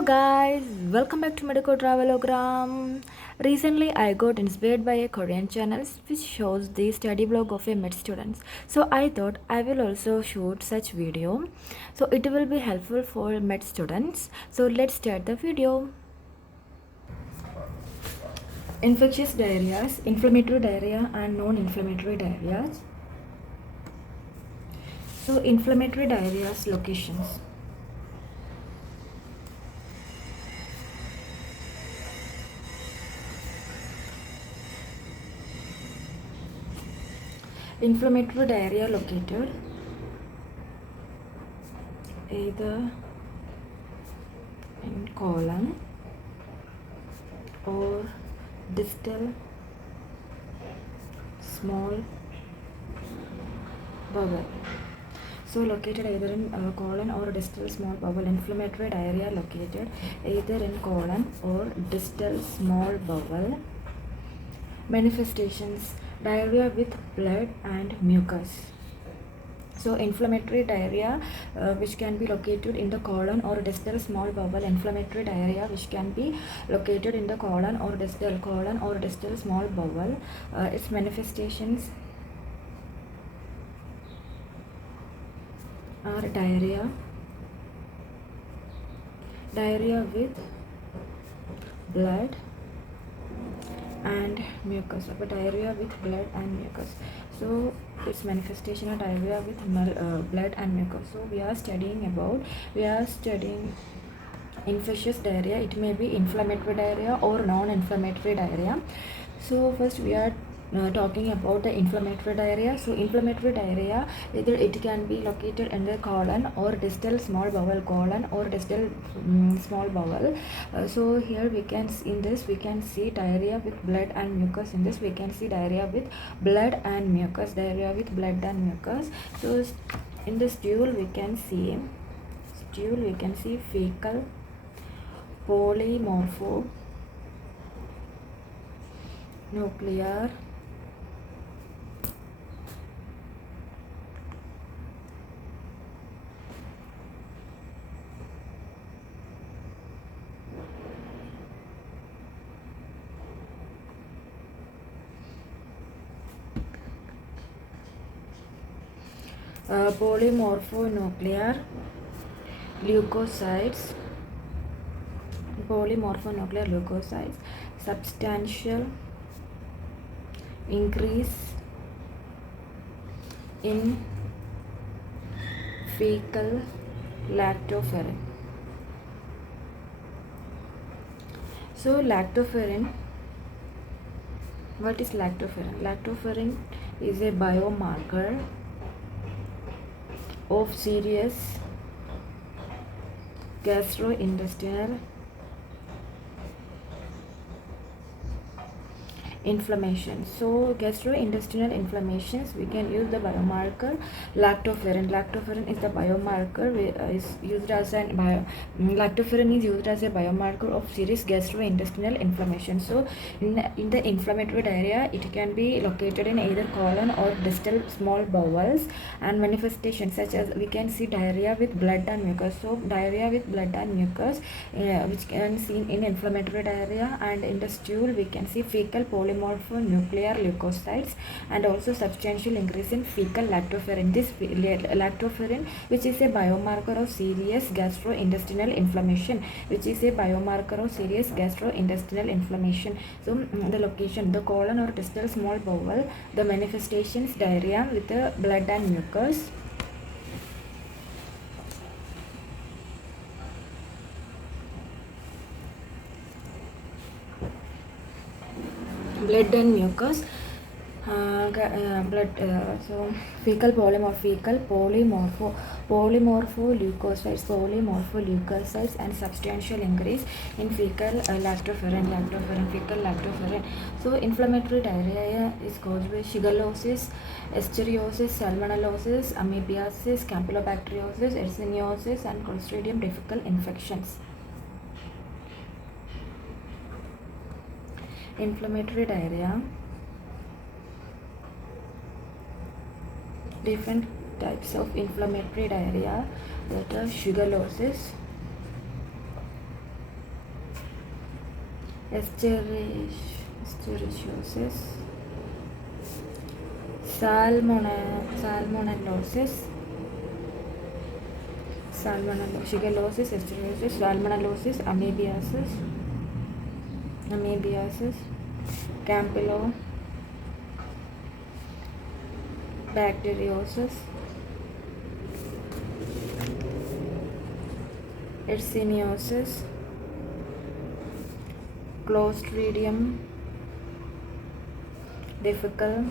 Hello guys, welcome back to Medico Travelogram. Recently I got inspired by a Korean channel which shows the study vlog of a med students. So I thought I will also shoot such video. So it will be helpful for med students. So let's start the video. Infectious diarrheas, inflammatory diarrhea and non-inflammatory diarrheas. So inflammatory diarrheas locations. Inflammatory diarrhea located either in colon or distal small bowel. So located either in colon or distal small bowel. Inflammatory diarrhea located either in colon or distal small bowel. Manifestations: diarrhea with blood and mucus. So inflammatory diarrhea which can be located in the colon or distal small bowel. Inflammatory diarrhea which can be located in the colon or distal small bowel. Its manifestations are diarrhea with blood and mucus. Diarrhea with blood and mucus. So its manifestation of diarrhea with blood and mucus. So we are studying infectious diarrhea. It may be inflammatory diarrhea or non-inflammatory diarrhea. So first we are talking about the inflammatory diarrhea. So inflammatory diarrhea, either it can be located in the colon or distal small bowel. Small bowel. So here we can see diarrhea with blood and mucus. In this we can see diarrhea with blood and mucus. So in the stool we can see fecal polymorpho nuclear polymorphonuclear leukocytes, substantial increase in fecal lactoferrin. So lactoferrin, what is lactoferrin? Lactoferrin is a biomarker of serious gastrointestinal inflammation. So gastrointestinal inflammations, we can use the biomarker lactoferrin. Lactoferrin is the biomarker lactoferrin is used as a biomarker of serious gastrointestinal inflammation. So in the inflammatory diarrhea, it can be located in either colon or distal small bowels, and manifestations such as we can see diarrhea with blood and mucus. So diarrhea with blood and mucus which can seen in inflammatory diarrhea, and in the stool we can see fecal polymorphonuclear leukocytes and also substantial increase in fecal lactoferrin. This lactoferrin, which is a biomarker of serious gastrointestinal inflammation, So the location, the colon or distal small bowel. The manifestations: diarrhea with the blood and mucus. Blood and mucus. So fecal polymorpholeucocytes and substantial increase in fecal lactoferrin. So inflammatory diarrhea is caused by shigellosis, escherichiosis, salmonellosis, amoebiasis, campylobacteriosis, yersiniosis and Clostridium difficile infections. Inflammatory diarrhea, different types of inflammatory diarrhea, that are shigellosis, Escherichiosis, salmonellosis, shigellosis, escherichiosis, salmonellosis, amoebiasis, campylobacteriosis, Yersiniosis, Clostridium difficile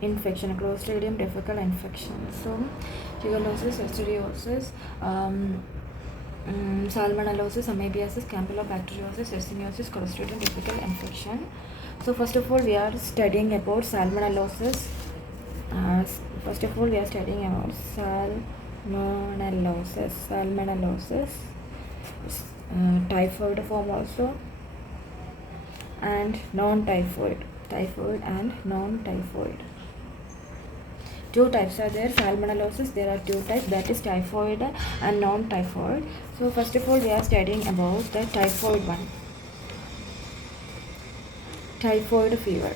infection, Clostridium difficile infection. So shigellosis, escherichiosis, salmonellosis, amoebiasis, campylobacteriosis, yersiniosis, Clostridium difficile infection. So first of all, we are studying about salmonellosis. Salmonellosis, typhoid form also, and non-typhoid, typhoid and non-typhoid. Two types are there. Salmonellosis, there are two types, that is typhoid and non-typhoid. So first of all, we are studying about the typhoid one. Typhoid fever.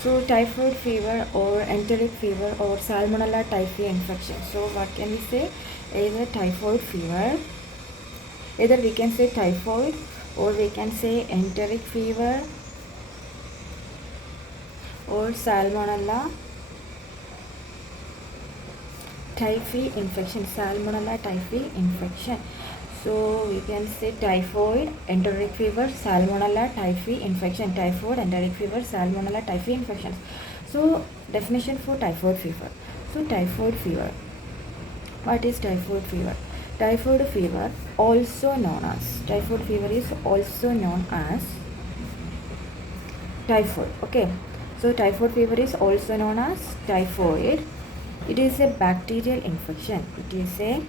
So typhoid fever or enteric fever or salmonella typhi infection. So what can we say? Either typhoid fever, either we can say typhoid or we can say enteric fever or salmonella typhi infection, salmonella typhi infection. So we can say typhoid, enteric fever, salmonella typhi infection, typhoid, enteric fever, salmonella typhi infections. So definition for typhoid fever. So typhoid fever. What is typhoid fever? Typhoid fever also known as, typhoid fever is also known as typhoid. Okay. So typhoid fever is also known as typhoid. It is a bacterial infection. It is a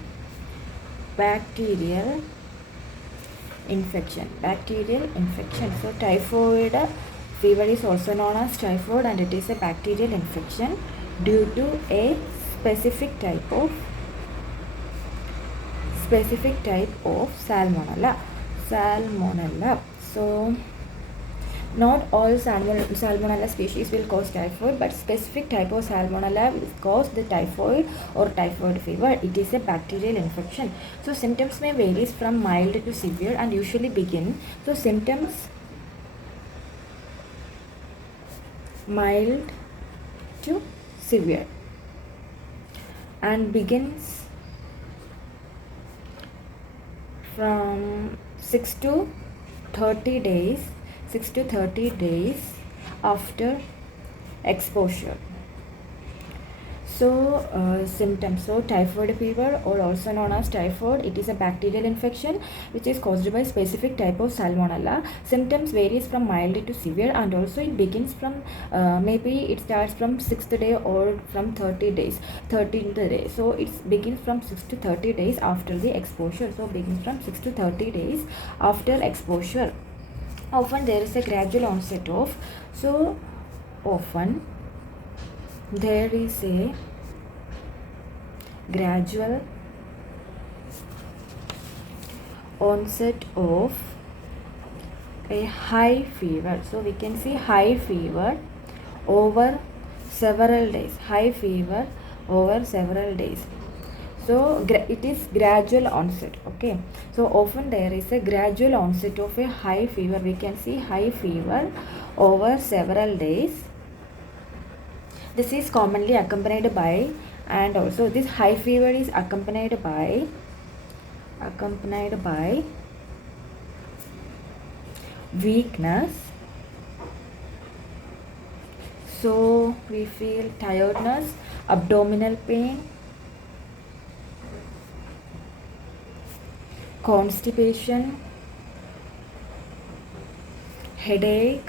bacterial infection. So typhoid fever is also known as typhoid and it is a bacterial infection due to a specific type of salmonella. So not all salmonella species will cause typhoid, but specific type of salmonella will cause the typhoid or typhoid fever. It is a bacterial infection. So symptoms may vary from mild to severe and usually begin. So symptoms mild to severe and begins from 6 to 30 days after exposure. So symptoms. So typhoid fever or also known as typhoid, it is a bacterial infection which is caused by specific type of salmonella. Symptoms varies from mild to severe and also it begins from maybe it starts from 6th day or from 13th day. So it begins from 6 to 30 days after the exposure. So begins from 6 to 30 days after exposure. Often there is a gradual onset of, so often there is a gradual onset of a high fever. So we can see high fever over several days. So it is gradual onset. Okay. So often there is a gradual onset of a high fever. We can see high fever over several days. This is commonly accompanied by, and also this high fever is accompanied by weakness. So we feel tiredness, abdominal pain, constipation, headache,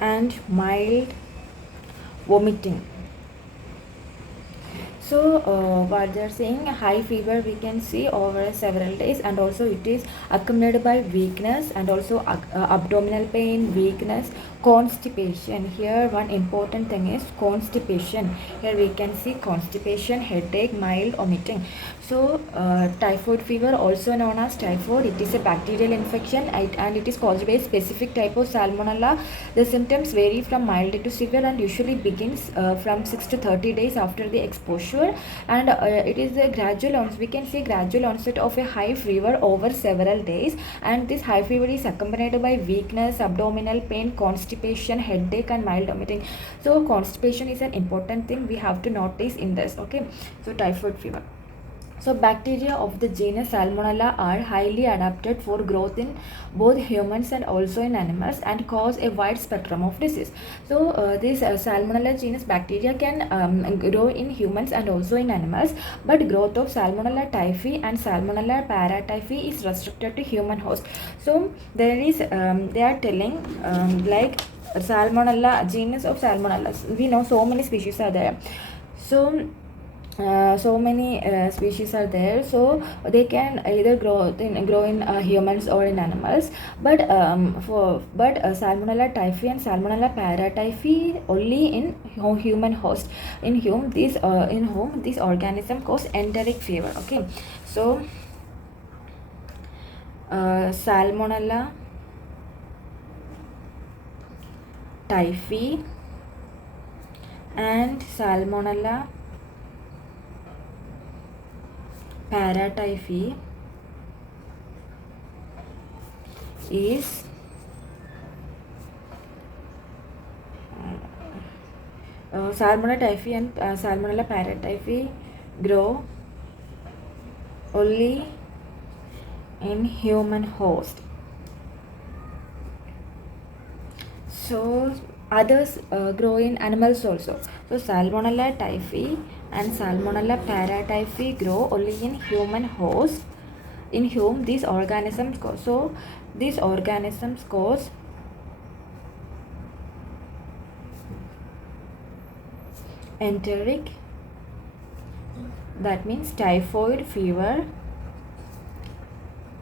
and mild vomiting. So what they are saying, high fever we can see over several days and also it is accompanied by weakness and also abdominal pain, weakness, Constipation. Here one important thing is constipation. Here we can see constipation, headache, mild vomiting. So typhoid fever, also known as typhoid, it is a bacterial infection and it is caused by a specific type of salmonella. The symptoms vary from mild to severe and usually begins from 6 to 30 days after the exposure, and it is a gradual onset. We can see gradual onset of a high fever over several days, and this high fever is accompanied by weakness, abdominal pain, constipation, headache and mild vomiting. So constipation is an important thing we have to notice in this. Okay, so typhoid fever. So bacteria of the genus Salmonella are highly adapted for growth in both humans and also in animals and cause a wide spectrum of disease. So this Salmonella genus bacteria can grow in humans and also in animals, but growth of Salmonella typhi and Salmonella paratyphi is restricted to human host. So there is they are telling like Salmonella, genus of Salmonella. We know so many species are there. So many species are there, so they can either grow in humans or in animals, but Salmonella typhi and Salmonella paratyphi only in human host, in whom this organism cause enteric fever. Okay, so Salmonella typhi and Salmonella paratyphi is Salmonella typhi and Salmonella paratyphi grow only in human host. So others grow in animals also. So Salmonella typhi and Salmonella paratyphi grow only in human host, in whom these organisms cause. So these organisms cause enteric, that means typhoid fever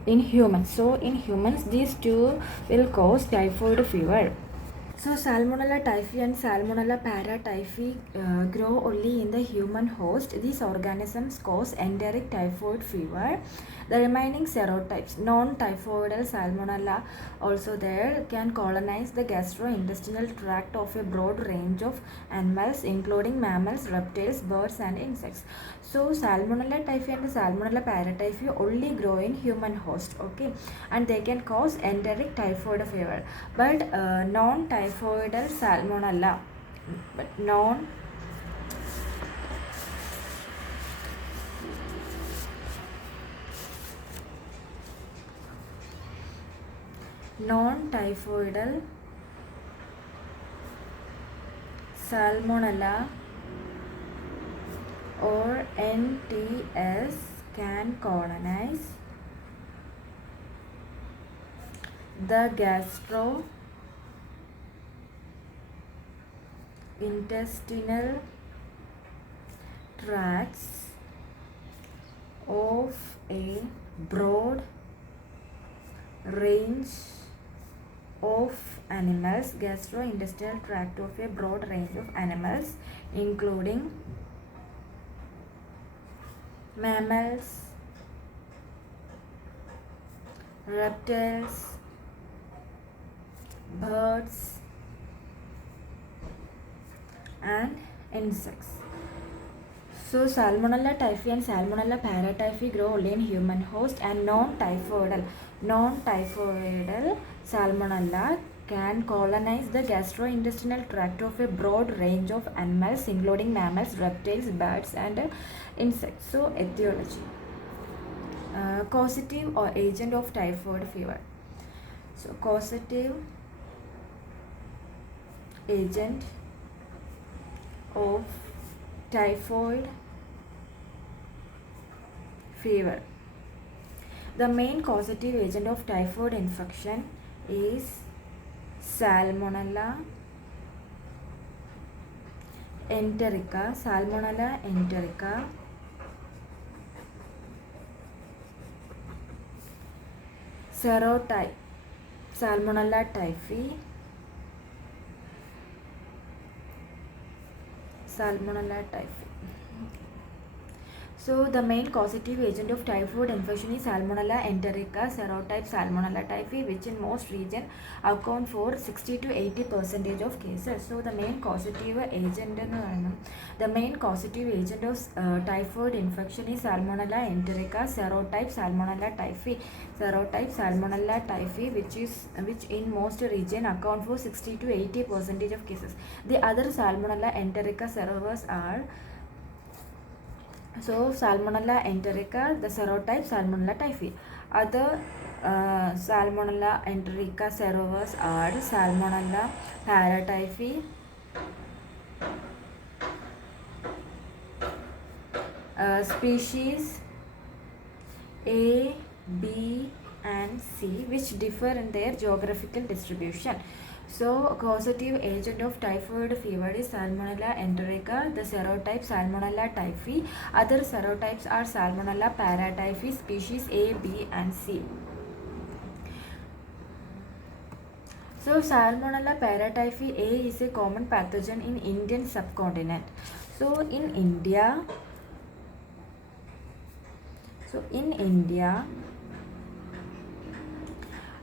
in humans. So in humans these two will cause typhoid fever. So Salmonella typhi and Salmonella paratyphi grow only in the human host. These organisms cause enteric typhoid fever. The remaining serotypes, non-typhoidal Salmonella also there, can colonize the gastrointestinal tract of a broad range of animals including mammals, reptiles, birds and insects. So Salmonella typhi and Salmonella paratyphi only grow in human host. Okay, and they can cause enteric typhoid fever, but non-typhoidal Salmonella, but non-typhoidal Salmonella or NTS can colonize the gastrointestinal tracts of a broad range of animals, gastrointestinal tract of a broad range of animals including mammals, reptiles, birds and insects. So Salmonella typhi and Salmonella paratyphi grow only in human host, and non-typhoidal Salmonella can colonize the gastrointestinal tract of a broad range of animals including mammals, reptiles, birds and insects. So etiology, causative or agent of typhoid fever. So causative agent of typhoid fever. The main causative agent of typhoid infection is Salmonella enterica, serotype Salmonella typhi Salmonella typhi. So the main causative agent of typhoid infection is Salmonella enterica serotype Salmonella typhi, which in most regions account for 60 to 80% of cases. So the main causative agent of typhoid infection is Salmonella enterica serotype Salmonella typhi, which in most regions account for 60 to 80% of cases. The other Salmonella enterica serotypes are Salmonella enterica, the serotype Salmonella typhi. Other Salmonella enterica serotypes are Salmonella paratyphi, species A, B, and C, which differ in their geographical distribution. So, causative agent of typhoid fever is Salmonella enterica, the serotype Salmonella typhi. Other serotypes are Salmonella paratyphi, species A, B, and C. So, Salmonella paratyphi A is a common pathogen in Indian subcontinent. So, in India,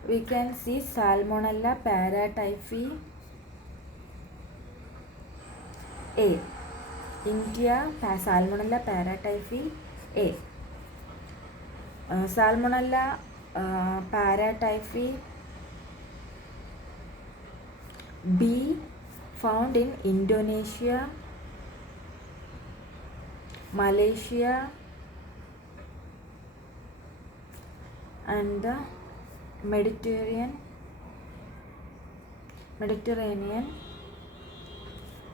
we can see Salmonella paratyphi A. India, Salmonella paratyphi A. Salmonella paratyphi B, found in Indonesia, Malaysia, and the Mediterranean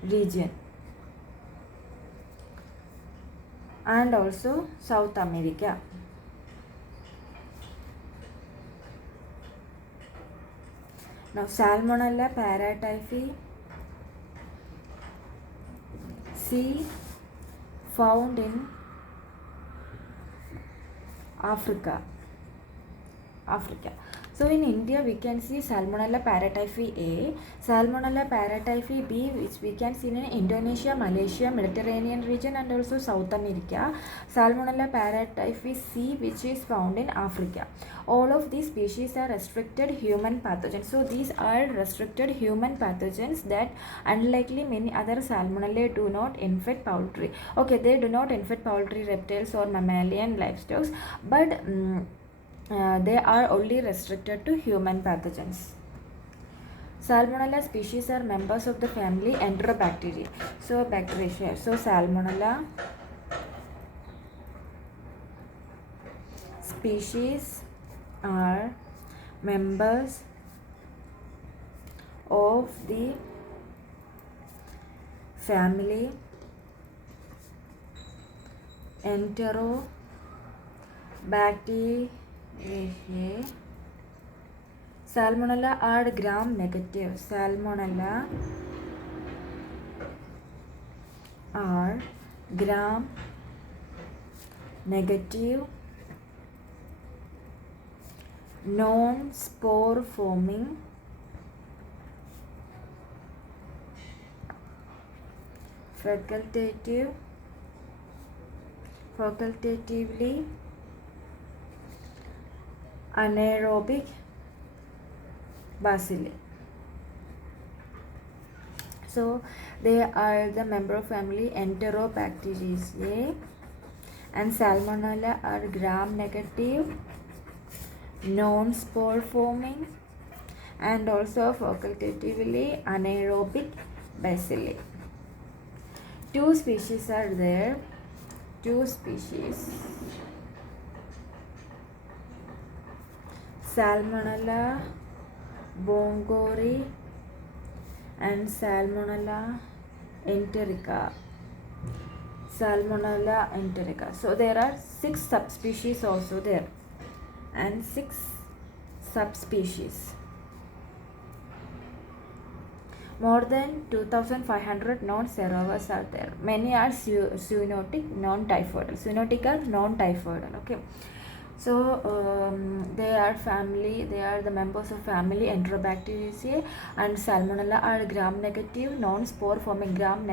region, and also South America. Now Salmonella paratyphi C, found in Africa. So in India we can see Salmonella paratyphi A, Salmonella paratyphi B, which we can see in Indonesia, Malaysia, Mediterranean region, and also South America. Salmonella paratyphi C, which is found in Africa. All of these species are restricted human pathogens. So these are restricted human pathogens that, unlikely many other Salmonella, do not infect poultry. Okay, they do not infect poultry, reptiles, or mammalian livestock, but they are only restricted to human pathogens. Salmonella species are members of the family Enterobacteria. So bacteria. So Salmonella species are members of the family Enterobacteriaceae. Salmonella are gram negative. Salmonella are gram negative, non-spore forming, facultatively anaerobic bacilli. So they are the member family Enterobacteriaceae, and Salmonella are gram negative, non-spore forming, and also facultatively anaerobic bacilli. Two species are there. Salmonella bongori and Salmonella enterica. So there are 6 subspecies also there, and 6 subspecies. More than 2,500 non-serovirus are there. Many are zoonotic, non-typhoidal. Zoonotic are non-typhoidal. Okay. So they are the members of family Enterobacteriaceae, and Salmonella are gram negative non-spore forming and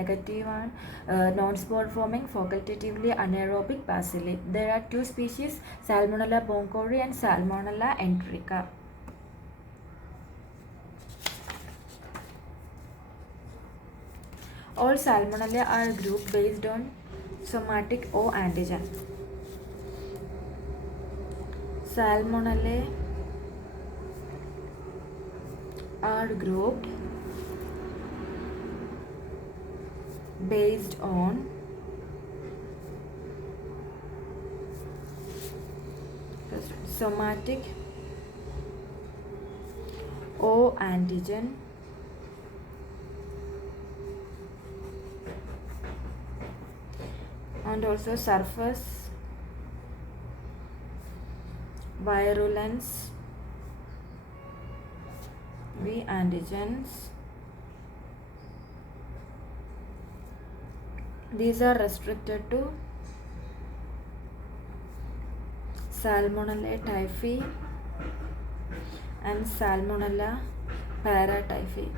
non-spore forming facultatively anaerobic bacilli. There are two species, Salmonella boncori and Salmonella enterica. All Salmonella are grouped based on somatic O antigen. Salmonella are grouped based on somatic O antigen and also surface virulence V antigens. These are restricted to Salmonella typhi and Salmonella paratyphi.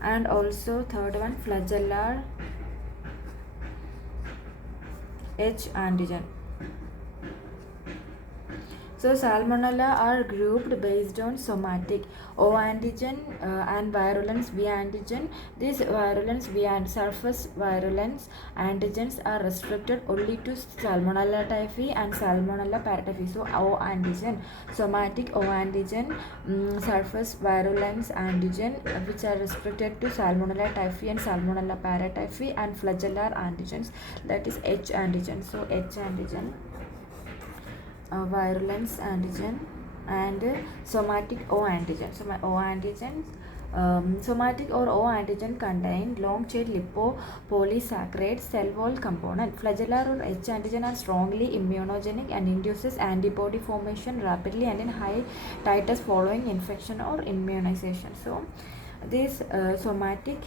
And also third one, flagellar H antigen. So Salmonella are grouped based on somatic O antigen and virulence V antigen. These virulence V and surface virulence antigens are restricted only to Salmonella typhi and Salmonella paratyphi. So O antigen, somatic O antigen, surface virulence antigen, which are restricted to Salmonella typhi and Salmonella paratyphi, and flagellar antigens, that is H antigen. So H antigen, virulence antigen, and somatic O antigen. So my O antigens, somatic or O antigen contain long chain lipopolysaccharide cell wall component. Flagellar or H antigen are strongly immunogenic and induces antibody formation rapidly and in high titers following infection or immunization. So these somatic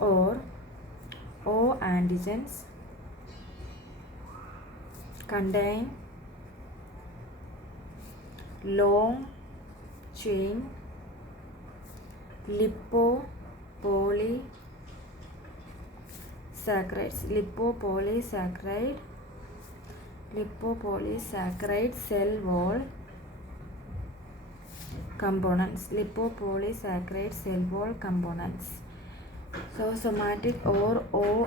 or O antigens contain long chain lipopolysaccharide cell wall components. So somatic or O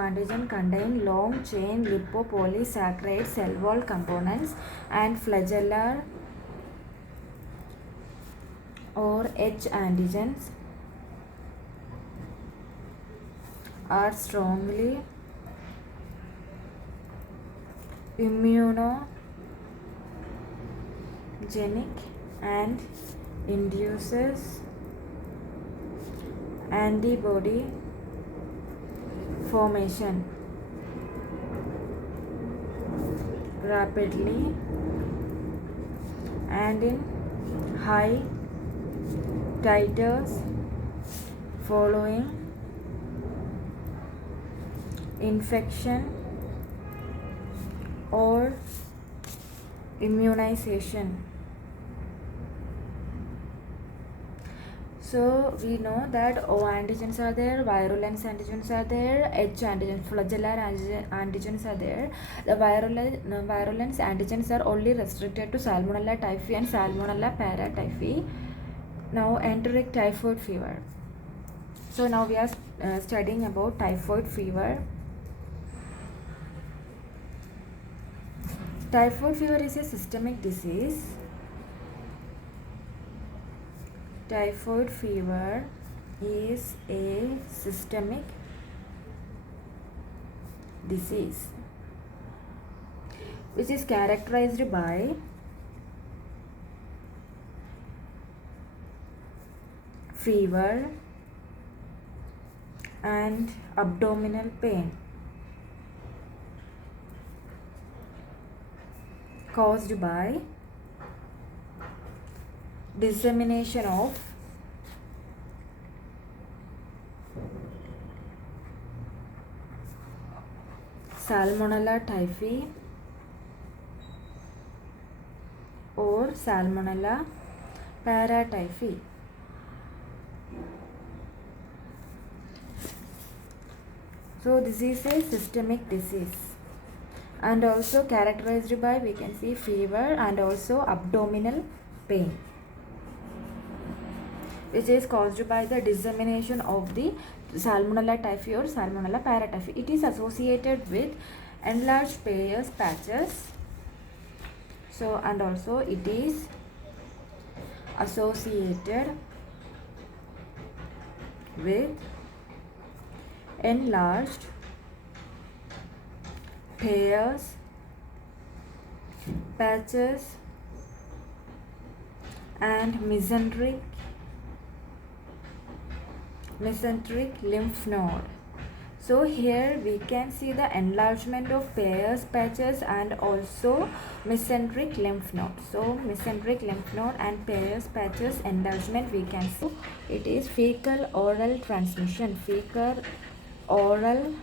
antigen contain long chain lipopolysaccharide cell wall components, and flagellar or H antigens are strongly immunogenic and induces antibody formation rapidly and in high titers following infection or immunization. So we know that O antigens are there, virulence antigens are there, H antigens, flagellar antigens are there. The virulence antigens are only restricted to Salmonella typhi and Salmonella paratyphi. Now enteric typhoid fever. So now we are studying about typhoid fever. Typhoid fever is a systemic disease. Typhoid fever is a systemic disease which is characterized by fever and abdominal pain caused by dissemination of Salmonella typhi or Salmonella paratyphi. So this is a systemic disease and also characterized by, we can see, fever and also abdominal pain, which is caused by the dissemination of the Salmonella typhi or Salmonella paratyphi. It is associated with enlarged Peyer's patches. So and also it is associated with enlarged Peyer's patches and mesenteric lymph node. So here we can see the enlargement of Peyer's patches and also mesenteric lymph node. So mesenteric lymph node and Peyer's patches enlargement we can see. It is fecal oral transmission. Fecal oral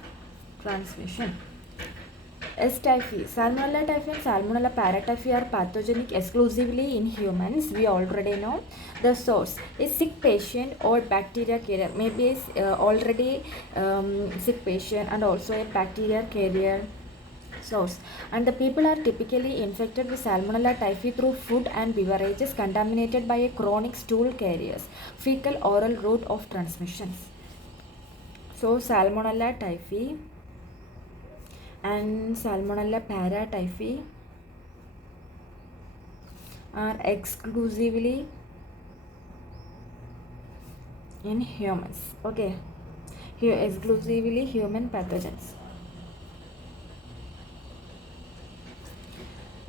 transmission. S. typhi. Salmonella typhi and Salmonella paratyphi are pathogenic exclusively in humans. We already know. The source is sick patient or bacteria carrier. Maybe already sick patient and also a bacteria carrier source. And the people are typically infected with Salmonella typhi through food and beverages contaminated by a chronic stool carriers. Fecal oral route of transmissions. So Salmonella typhi and Salmonella paratyphi are exclusively in humans. Okay, here exclusively human pathogens.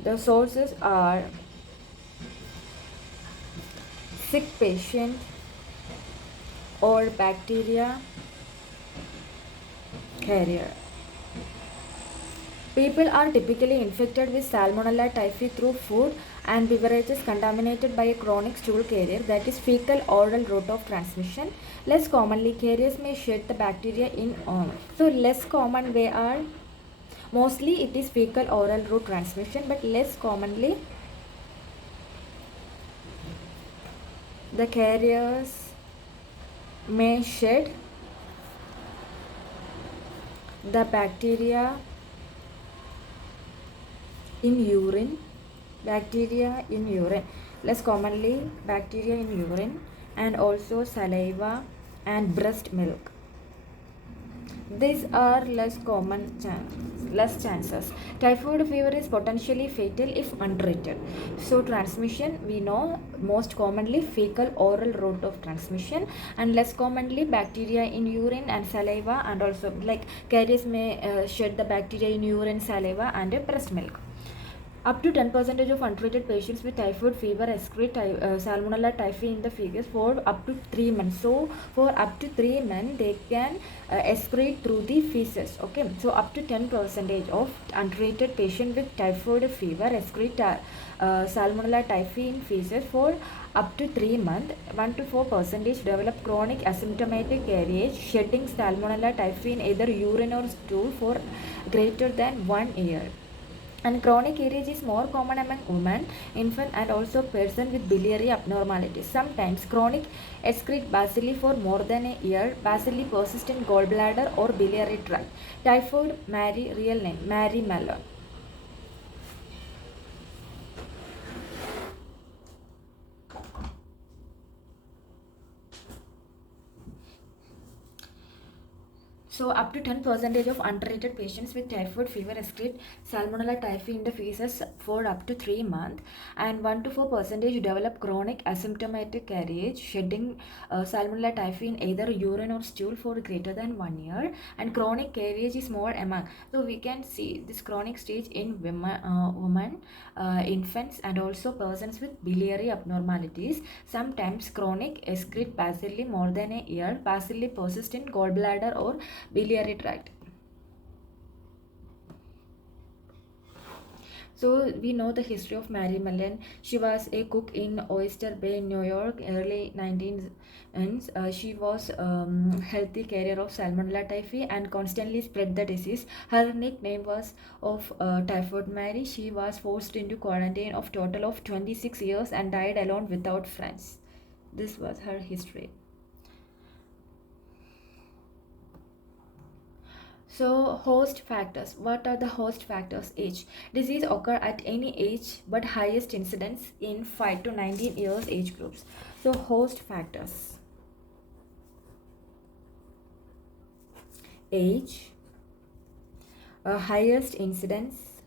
The sources are sick patient or bacteria carrier. People are typically infected with Salmonella typhi through food and beverages contaminated by a chronic stool carrier, that is fecal oral route of transmission. Less commonly, carriers may shed the bacteria in so less common way are, mostly it is fecal oral route transmission, but less commonly the carriers may shed the bacteria in urine. Less commonly bacteria in urine and also saliva and breast milk. These are less chances. Typhoid fever is potentially fatal if untreated. So transmission, we know most commonly fecal oral route of transmission and less commonly bacteria in urine and saliva, and also like carriers may shed the bacteria in urine, saliva and breast milk. Up to 10% of untreated patients with typhoid fever excrete Salmonella typhi in the feces for up to 3 months. So for up to 3 months they can excrete through the feces. Okay, so up to 10% of untreated patient with typhoid fever excrete Salmonella typhi in feces for up to 3 months. 1 to 4% develop chronic asymptomatic carriage shedding Salmonella typhi in either urine or stool for greater than 1 year. And chronic carriage is more common among women, infant and also person with biliary abnormalities. Sometimes chronic excrete bacilli for more than a year. Bacilli persist in gallbladder or biliary tract. Typhoid Mary, real name Mary Mallon. So up to 10% of untreated patients with typhoid fever excrete Salmonella typhi in the feces for up to 3 months, and 1 to 4% develop chronic asymptomatic carriage shedding Salmonella typhi in either urine or stool for greater than 1 year, and chronic carriage is more among. So we can see this chronic stage in women, infants and also persons with biliary abnormalities. Sometimes chronic excrete bacilli more than a year. Bacilli persist in gallbladder or biliary tract. So we know the history of Mary Mullen. She was a cook in Oyster Bay, New York, early 19th. She was healthy carrier of Salmonella typhi and constantly spread the disease. Her nickname was of Typhoid Mary. She was forced into quarantine of total of 26 years and died alone without friends. This was her history. So host factors. What are the host factors? Age. Disease occur at any age but highest incidence in 5 to 19 years age groups. So host factors. Age. Highest incidence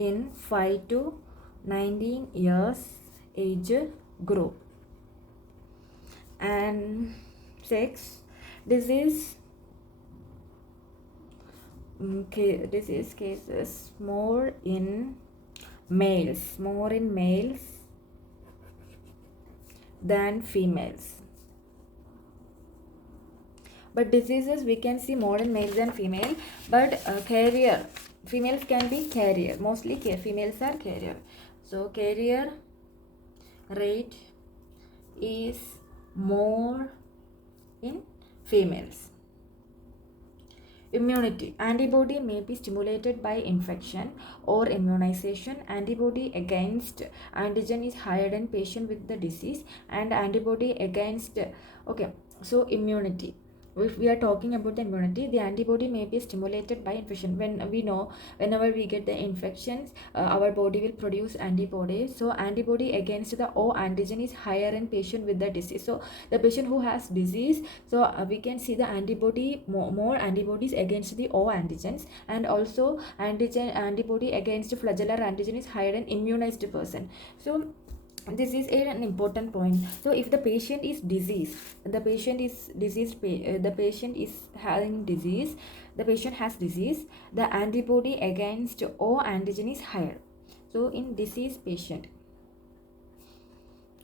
in 5 to 19 years age group. And sex. Disease cases more in males than females. But diseases we can see more in males than female, but carrier, females can be carrier, mostly females are carrier. So carrier rate is more in females. Immunity. Antibody may be stimulated by infection or immunization. Antibody against antigen is higher in patient with the disease, and antibody against so immunity. If we are talking about the immunity, the antibody may be stimulated by infection. When we know, whenever we get the infections, our body will produce antibodies. So antibody against the O antigen is higher in patient with the disease. So the patient who has disease, so we can see the antibody, more antibodies against the O antigens, and also antibody against flagellar antigen is higher in immunized person. So this is an important point. So if the patient is diseased, the patient is having disease, the patient has disease, the antibody against O antigen is higher. So in diseased patient,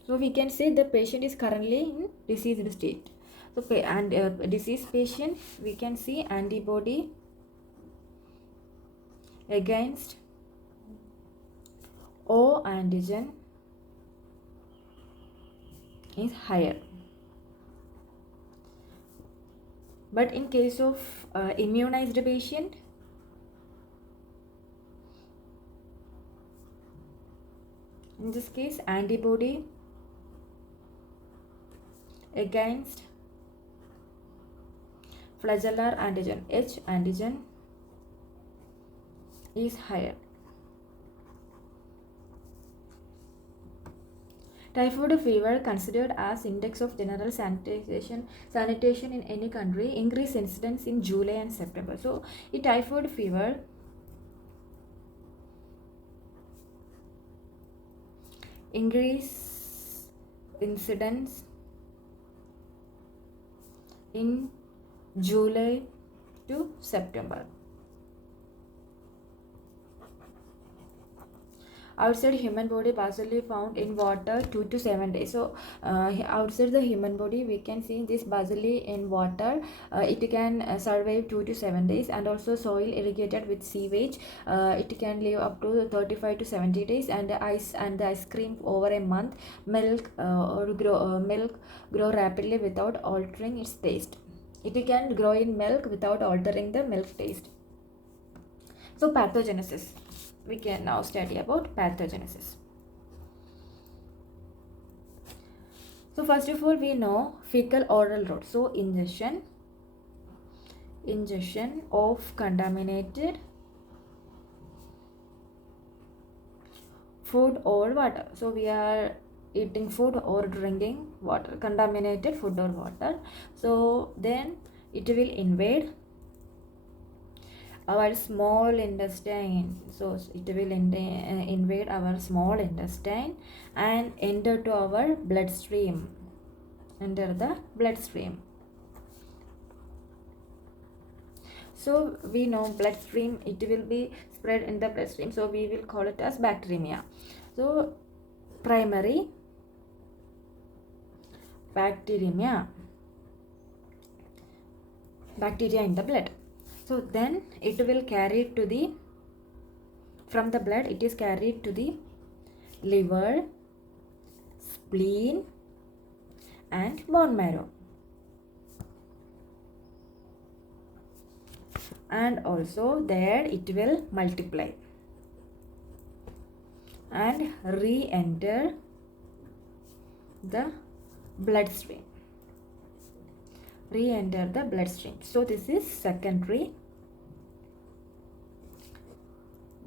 so we can say the patient is currently in diseased state. So diseased patient, we can see antibody against O antigen is higher. But in case of immunized patient, in this case antibody against flagellar antigen, H antigen, is higher. Typhoid fever, considered as index of general sanitation in any country, increase incidence in July and September. So in typhoid fever, increase incidence in July to September. Outside human body, basally found in water 2 to 7 days. So outside the human body, we can see this basally in water. It can survive 2 to 7 days, and also soil irrigated with sewage. It can live up to 35 to 70 days, and the ice cream over a month. Milk grow rapidly without altering its taste. It can grow in milk without altering the milk taste. So pathogenesis. We can now study about pathogenesis. So first of all, we know fecal oral route. So ingestion of contaminated food or water. So we are eating food or drinking water, contaminated food or water. So then it will invade our small intestine. So it will invade our small intestine and enter to our bloodstream. Enter the bloodstream. So we know bloodstream, it will be spread in the bloodstream. So we will call it as bacteremia. So primary bacteremia, bacteria in the blood. So then it will carry it to the, from the blood it is carried to the liver, spleen and bone marrow. And also there it will multiply and re-enter the bloodstream. Re-enter the bloodstream. So this is secondary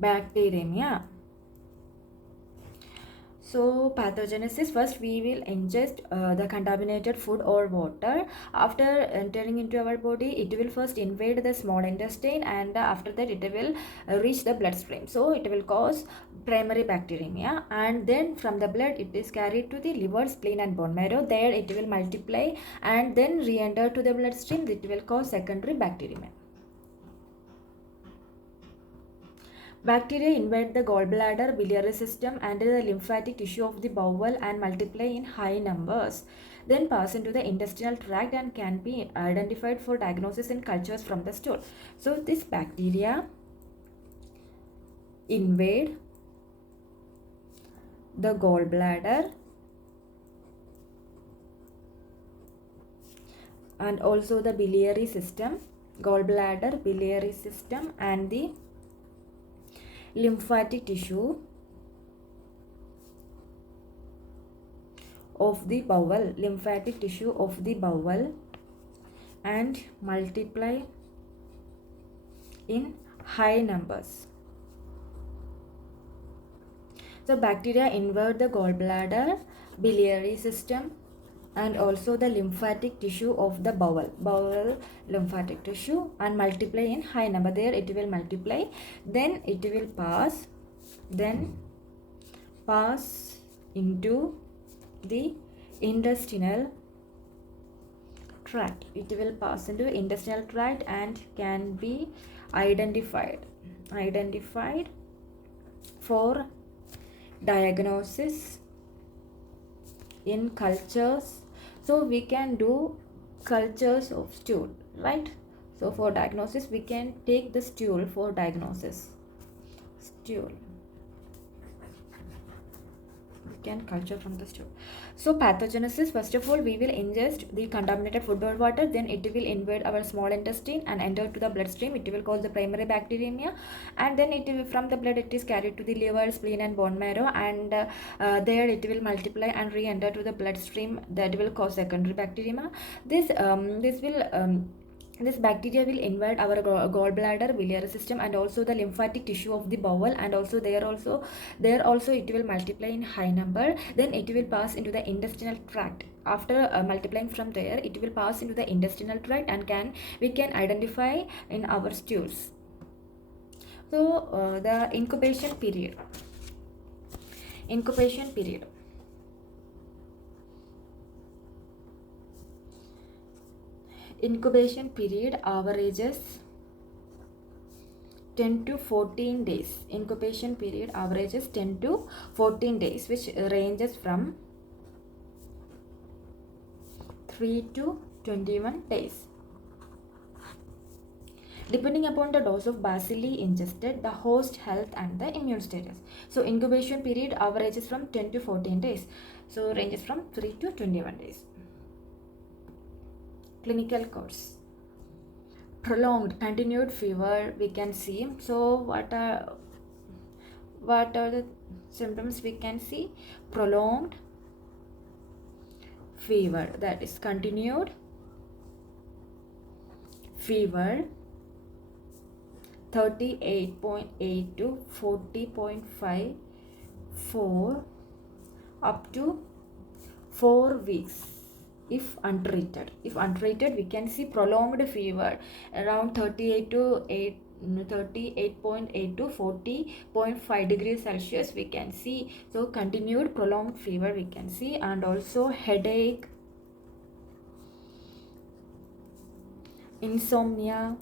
bacteremia. So pathogenesis, first we will ingest the contaminated food or water. After entering into our body, it will first invade the small intestine, and after that it will reach the bloodstream. So it will cause primary bacteremia, and then from the blood it is carried to the liver, spleen and bone marrow. There it will multiply and then re-enter to the bloodstream. It will cause secondary bacteremia. Bacteria invade the gallbladder, biliary system and the lymphatic tissue of the bowel and multiply in high numbers. Then pass into the intestinal tract and can be identified for diagnosis in cultures from the stool. So this bacteria invade the gallbladder and also the biliary system, gallbladder, biliary system and the lymphatic tissue of the bowel, lymphatic tissue of the bowel and multiply in high numbers. So bacteria invade the gallbladder, biliary system and also the lymphatic tissue of the bowel lymphatic tissue and multiply in high number. There it will multiply, then it will pass into the intestinal tract. It will pass into intestinal tract and can be identified for diagnosis in cultures. So we can do cultures of stool, right? So for diagnosis we can take the stool for diagnosis. Stool, we can culture from the stool. So pathogenesis, first of all we will ingest the contaminated food or water, then it will invade our small intestine and enter to the bloodstream. It will cause the primary bacteremia, and then it will, from the blood it is carried to the liver, spleen and bone marrow, and there it will multiply and re-enter to the bloodstream. That will cause secondary bacteremia. This bacteria will invade our gallbladder, biliary system and also the lymphatic tissue of the bowel, and also there also it will multiply in high number. Then it will pass into the intestinal tract. After multiplying from there, it will pass into the intestinal tract and we can identify in our stools. So the incubation period. Incubation period averages 10 to 14 days. Incubation period averages 10 to 14 days, which ranges from 3 to 21 days. Depending upon the dose of bacilli ingested, the host health and the immune status. So incubation period averages from 10 to 14 days. So ranges from 3 to 21 days. Clinical course. Prolonged continued fever we can see. So what are the symptoms we can see? Prolonged fever, that is continued fever, 38.8 to 40.5 for up to 4 weeks. If untreated, we can see prolonged fever around 38.8 to 40.5 degrees Celsius we can see. So continued prolonged fever we can see, and also headache, insomnia,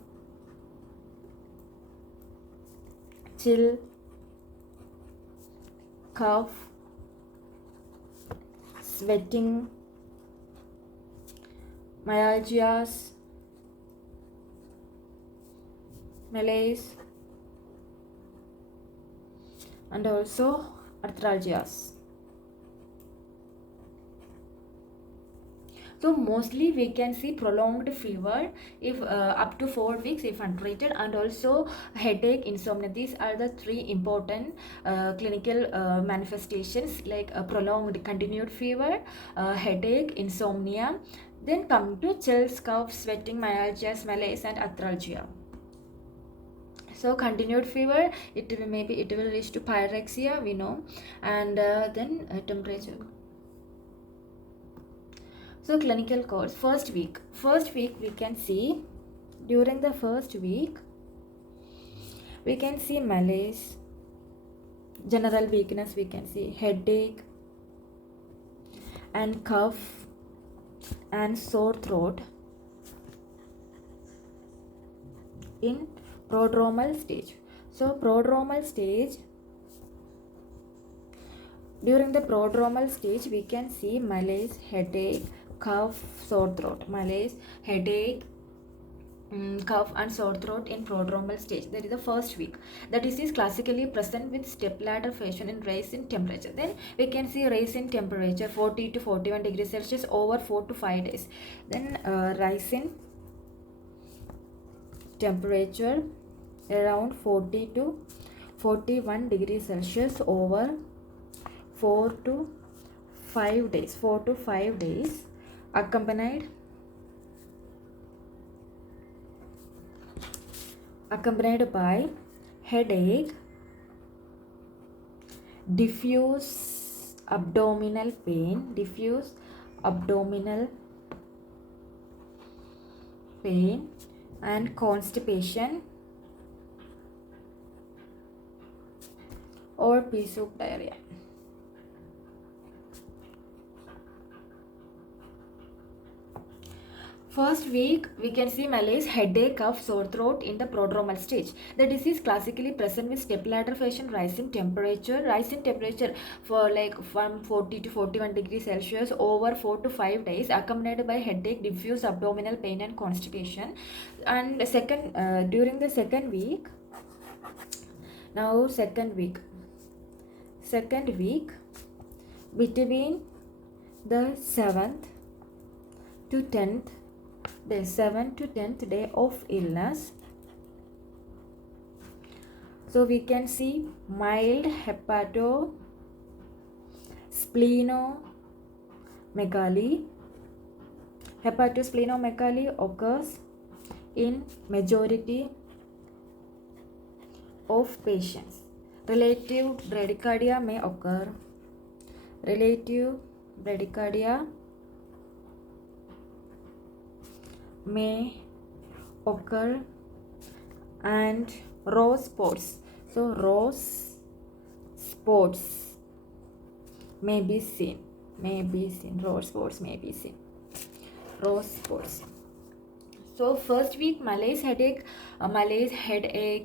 chill, cough, sweating, myalgias, malaise, and also arthralgias. So mostly we can see prolonged fever if up to 4 weeks if untreated, and also headache, insomnia. These are the three important clinical manifestations, like prolonged continued fever, headache, insomnia. Then come to chills, cough, sweating, myalgias, malaise, and arthralgia. So continued fever, it will reach to pyrexia, we know, and then temperature. So clinical course, first week we can see, during the first week we can see malaise, general weakness, we can see headache and cough and sore throat in prodromal stage. So prodromal stage, during the prodromal stage we can see malaise, headache, cough, sore throat, malaise, headache, cough and sore throat in prodromal stage. That is the first week. The disease classically present with stepladder fashion in rise in temperature. Then we can see rise in temperature 40 to 41 degrees Celsius over 4 to 5 days. Then rise in temperature around 40 to 41 degrees Celsius over 4 to 5 days. 4 to 5 days accompanied by headache, diffuse abdominal pain, and constipation or pea soup diarrhea. First week we can see malaise, headache, cough, sore throat in the prodromal stage. The disease classically present with stepladder fashion, rise in temperature for like from 40 to 41 degrees Celsius over 4 to 5 days, accompanied by headache, diffuse abdominal pain and constipation. And during the second week, between the 7th to 10th day, 7th to 10th day of illness, so we can see mild hepatosplenomegaly. Hepatosplenomegaly occurs in majority of patients. Relative bradycardia may occur. And rose spots. So rose spots may be seen. Rose spots may be seen. So first week, malaise, headache,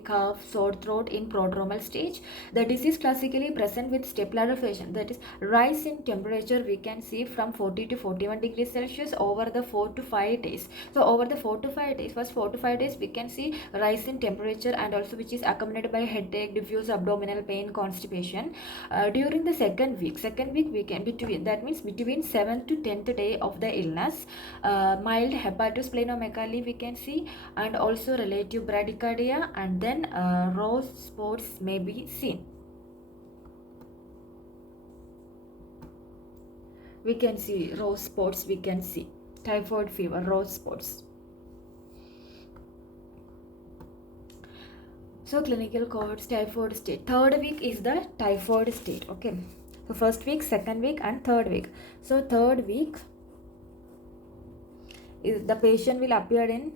cough, sore throat in prodromal stage. The disease classically present with stepladder fashion, that is rise in temperature we can see from 40 to 41 degrees Celsius over the 4 to 5 days. So over the 4 to 5 days, first 4 to 5 days we can see rise in temperature, and also which is accompanied by headache, diffuse abdominal pain, constipation. During the second week we can between 7th to 10th day of the illness, mild hepatosplenomegaly we can see, and also relative bradycardia, and then rose spots may be seen. We can see rose spots, we can see typhoid fever, rose spots. So clinical codes, typhoid state. Third week is the typhoid state. Okay, so first week, second week and third week. So third week is the patient will appear in,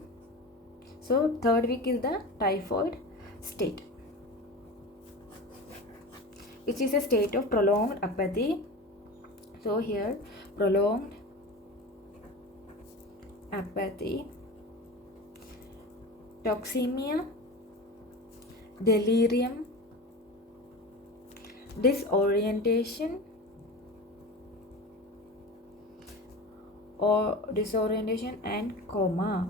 so third week is the typhoid state, which is a state of prolonged apathy. So here prolonged apathy, toxemia, delirium, disorientation and coma.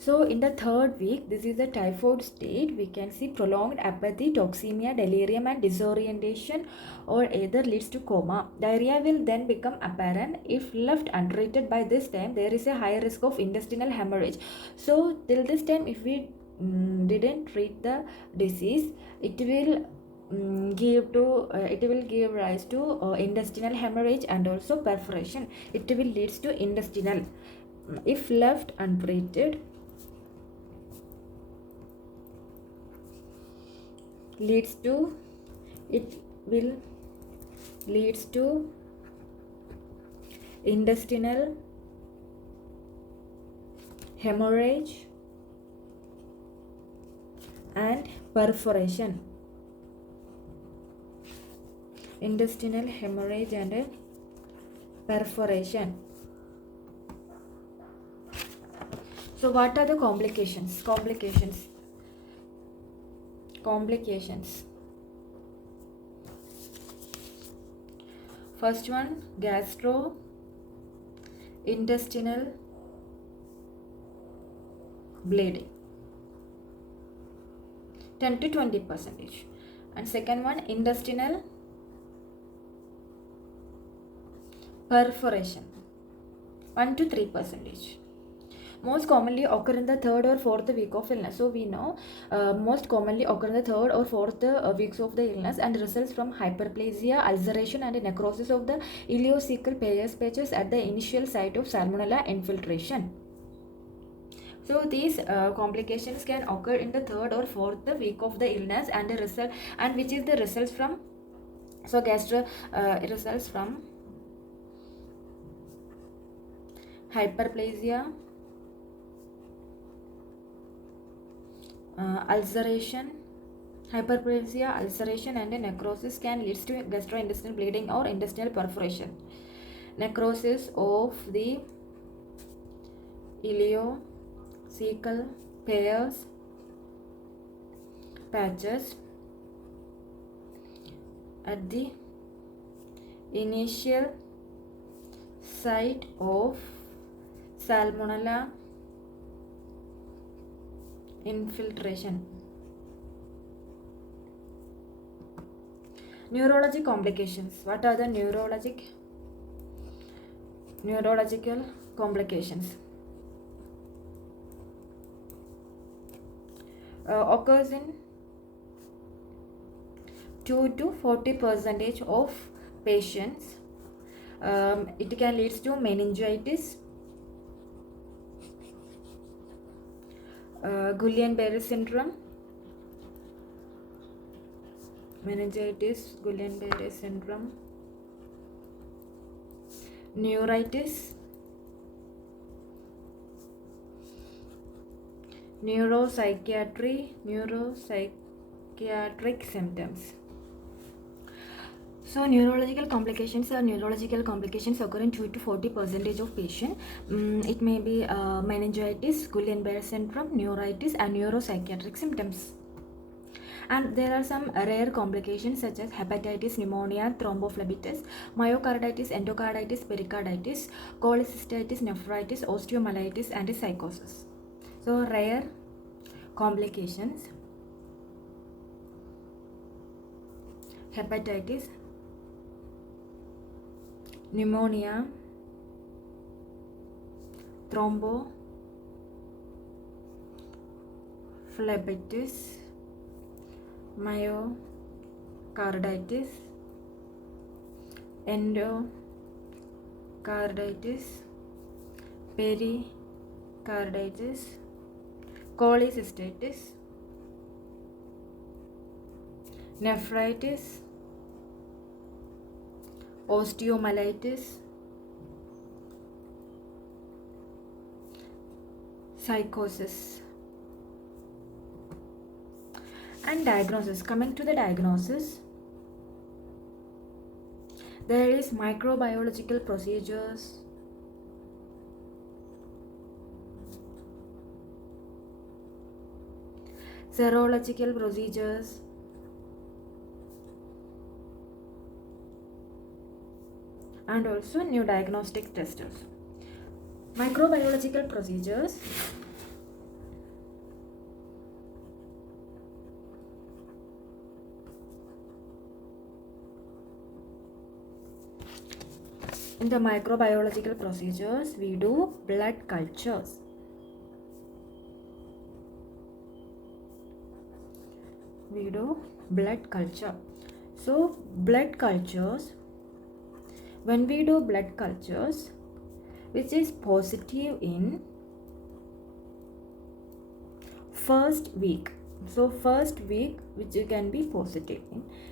So in the third week, this is the typhoid state. We can see prolonged apathy, toxemia, delirium and disorientation, or either leads to coma. Diarrhea will then become apparent. If left untreated by this time, there is a high risk of intestinal hemorrhage. So till this time, if we didn't treat the disease, it will give rise to intestinal hemorrhage and also perforation. It will leads to intestinal. If left untreated, leads to intestinal hemorrhage and perforation. Intestinal hemorrhage and perforation. So what are the complications? First one, gastrointestinal bleeding, 10 to 20%. And second one, intestinal perforation, 1 to 3%. Most commonly occur in the third or fourth week of illness. So we know most commonly occur in the third or fourth weeks of the illness and results from hyperplasia, ulceration and necrosis of the ileocecal Peyer's patches at the initial site of salmonella infiltration. So these complications can occur in the third or fourth week of the illness and the result, and which is the results from, so results from hyperplasia, ulceration, and necrosis can lead to gastrointestinal bleeding or intestinal perforation. Necrosis of the ileocecal Peyer's patches at the initial site of salmonella infiltration. Neurologic complications. What are the neurological complications? Occurs in 2 to 40% of patients. It can lead to meningitis, Guillain-Barré syndrome, Guillain-Barré syndrome, neuritis, neuropsychiatric symptoms. So neurological complications occur in 2 to 40% of patients. It may be meningitis, Guillain-Barré syndrome, neuritis and neuropsychiatric symptoms. And there are some rare complications such as hepatitis, pneumonia, thrombophlebitis, myocarditis, endocarditis, pericarditis, cholecystitis, nephritis, osteomyelitis and psychosis. So rare complications: hepatitis, pneumonia, thrombophlebitis, myocarditis, endocarditis, pericarditis, cholecystitis, nephritis, osteomyelitis, psychosis. And diagnosis. Coming to the diagnosis, there is microbiological procedures, serological procedures, and also new diagnostic tests. Microbiological procedures. In the microbiological procedures, we do blood cultures. We do blood culture. So blood cultures, when we do blood cultures, which is positive in first week. So first week, which can be positive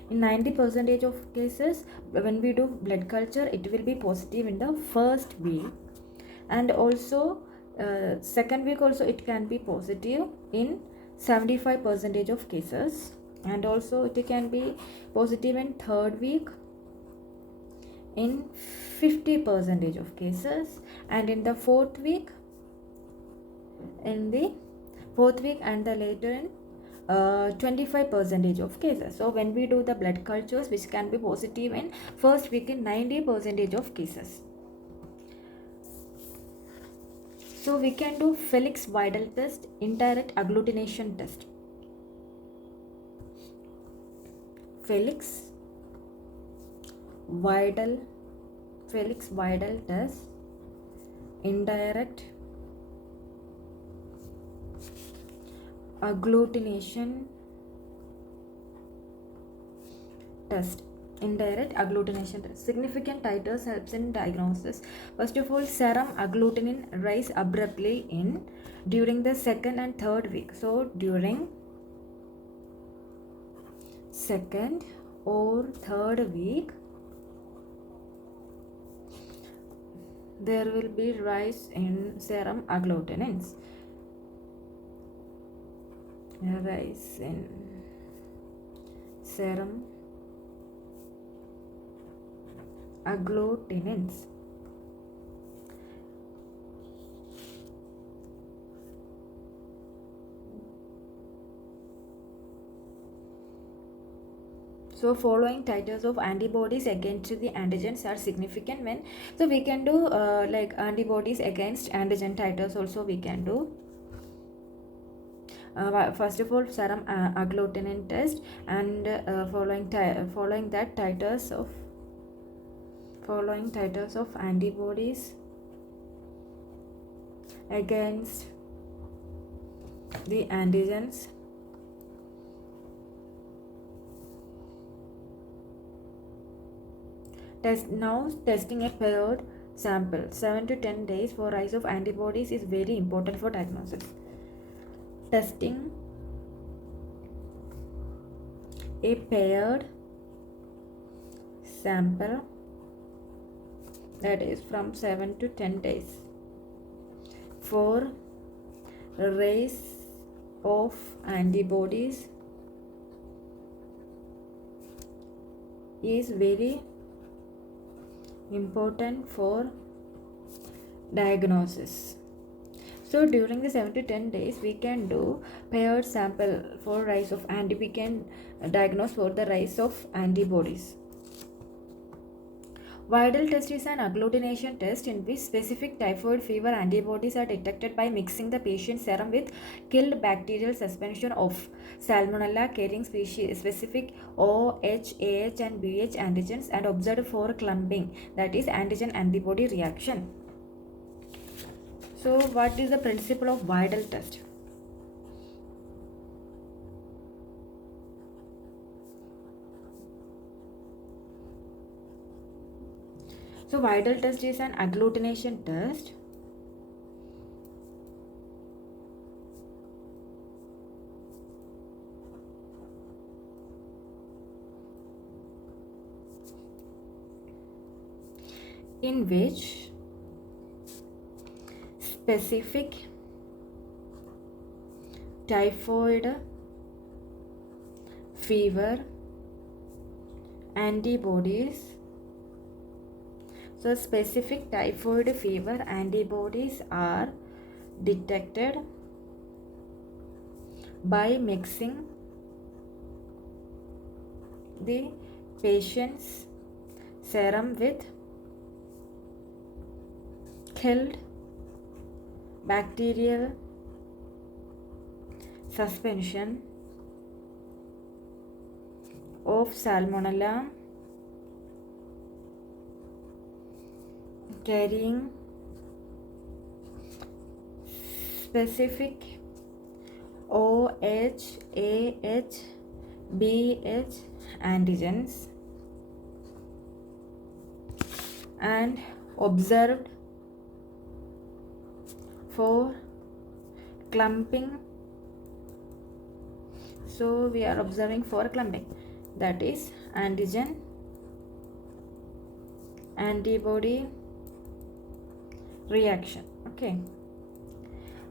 in 90% of cases, when we do blood culture, it will be positive in the first week. And also second week also it can be positive in 75% of cases, and also it can be positive in third week in 50% of cases, and in the fourth week and the later in 25% of cases. So when we do the blood cultures, which can be positive in first week in 90% of cases. So we can do Felix Vidal test, indirect agglutination test. Felix Vidal test, indirect agglutination test. Indirect agglutination test. Significant titers helps in diagnosis. First of all, serum agglutinin rise abruptly during the second and third week. So during second or third week, there will be rise in serum agglutinins. Rise in serum agglutinins. So following titers of antibodies against the antigens are significant when, so we can do like antibodies against antigen titers also we can do. First of all, serum agglutinin test, and following that titers of antibodies against the antigens. Testing a paired sample 7 to 10 days for rise of antibodies is very important for diagnosis. Testing a paired sample, that is from 7 to 10 days, for rise of antibodies is very important for diagnosis. So during the 7 to 10 days, we can do paired sample for rise of we can diagnose for the rise of antibodies. Vidal test is an agglutination test in which specific typhoid fever antibodies are detected by mixing the patient's serum with killed bacterial suspension of Salmonella carrying specific OH, AH and BH antigens and observed for clumping, that is antigen antibody reaction. So what is the principle of Vidal test? So Vidal test is an agglutination test in which specific typhoid fever antibodies. So specific typhoid fever antibodies are detected by mixing the patient's serum with killed bacterial suspension of Salmonella carrying specific OH, AH, BH antigens and observed for clumping. So we are observing for clumping, that is antigen antibody reaction. Okay.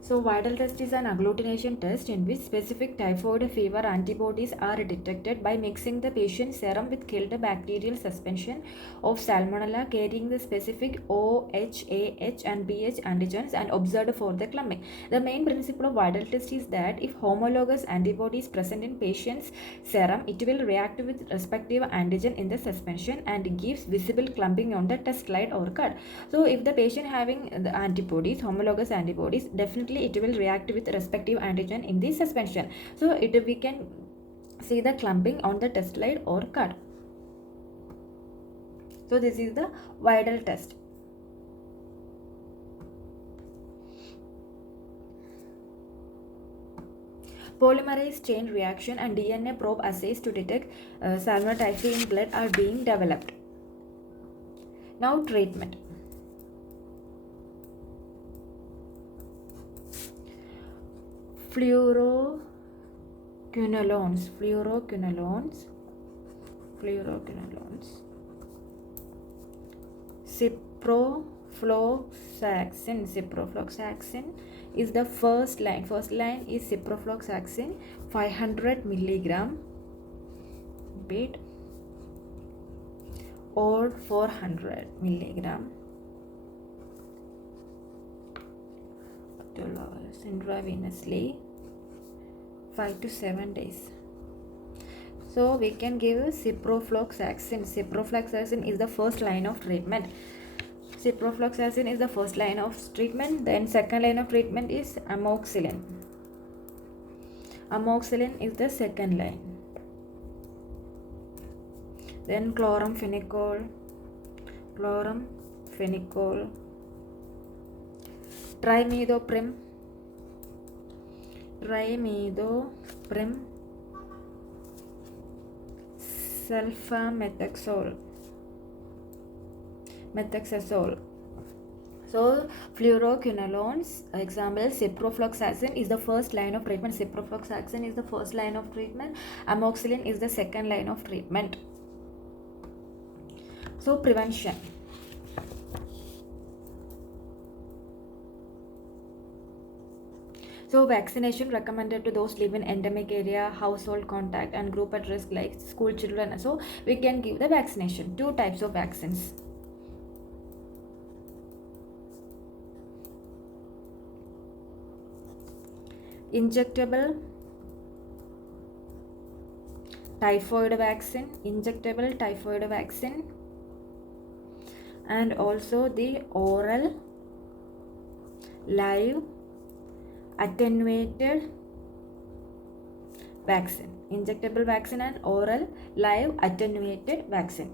So vital test is an agglutination test in which specific typhoid fever antibodies are detected by mixing the patient's serum with killed bacterial suspension of Salmonella carrying the specific OH, AH and BH antigens and observed for the clumping. The main principle of vital test is that if homologous antibody is present in patient's serum, it will react with respective antigen in the suspension and gives visible clumping on the test slide or card. So if the patient having the antibodies, homologous antibodies, definitely it will react with respective antigen in the suspension. So we can see the clumping on the test slide or card. So this is the vital test. Polymerase chain reaction and DNA probe assays to detect Salmonella typhi in blood are being developed. Now treatment. Fluoroquinolones, ciprofloxacin is the first line. First line is ciprofloxacin 500 milligram bit or 400 milligram intravenously 5 to 7 days. So we can give ciprofloxacin. Ciprofloxacin is the first line of treatment. Ciprofloxacin is the first line of treatment. Then second line of treatment is amoxicillin. Amoxicillin is the second line. Then chloramphenicol, trimethoprim, sulfamethoxazole, So fluoroquinolones, example ciprofloxacin is the first line of treatment. Ciprofloxacin is the first line of treatment. Amoxicillin is the second line of treatment. So prevention. So vaccination recommended to those live in endemic area, household contact and group at risk like school children. So we can give the vaccination. 2 types of vaccines. Injectable typhoid vaccine, and also the oral live attenuated vaccine. Injectable vaccine and oral live attenuated vaccine.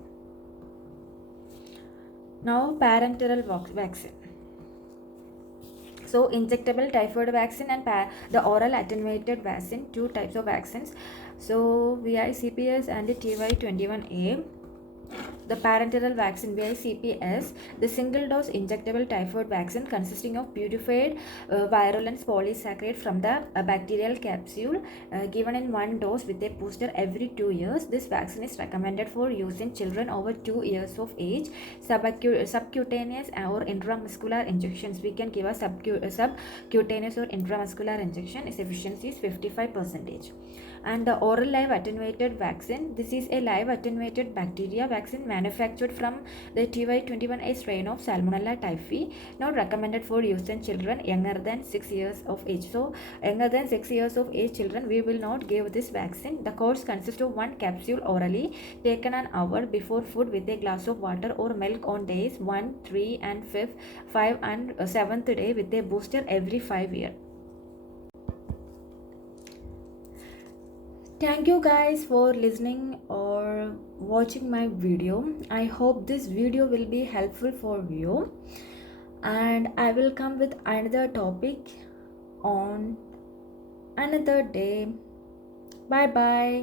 Now parenteral vaccine. So injectable typhoid vaccine and the oral attenuated vaccine, 2 types of vaccines. So VICPS and the TY21A. The parenteral vaccine VICPS, the single dose injectable typhoid vaccine consisting of purified virulence polysaccharide from the bacterial capsule given in 1 dose with a booster every 2 years. This vaccine is recommended for use in children over 2 years of age. Subcutaneous or intramuscular injections. We can give a subcutaneous or intramuscular injection. Its efficiency is 55%. And the oral live attenuated vaccine, this is a live attenuated bacteria vaccine manufactured from the TY21A strain of Salmonella typhi, not recommended for use in children younger than 6 years of age. So younger than 6 years of age children, we will not give this vaccine. The course consists of 1 capsule orally taken an hour before food with a glass of water or milk on days 1, 3 and 5 and 7th day with a booster every 5 years. Thank you guys for listening or watching my video. I hope this video will be helpful for you, and I will come with another topic on another day. Bye bye.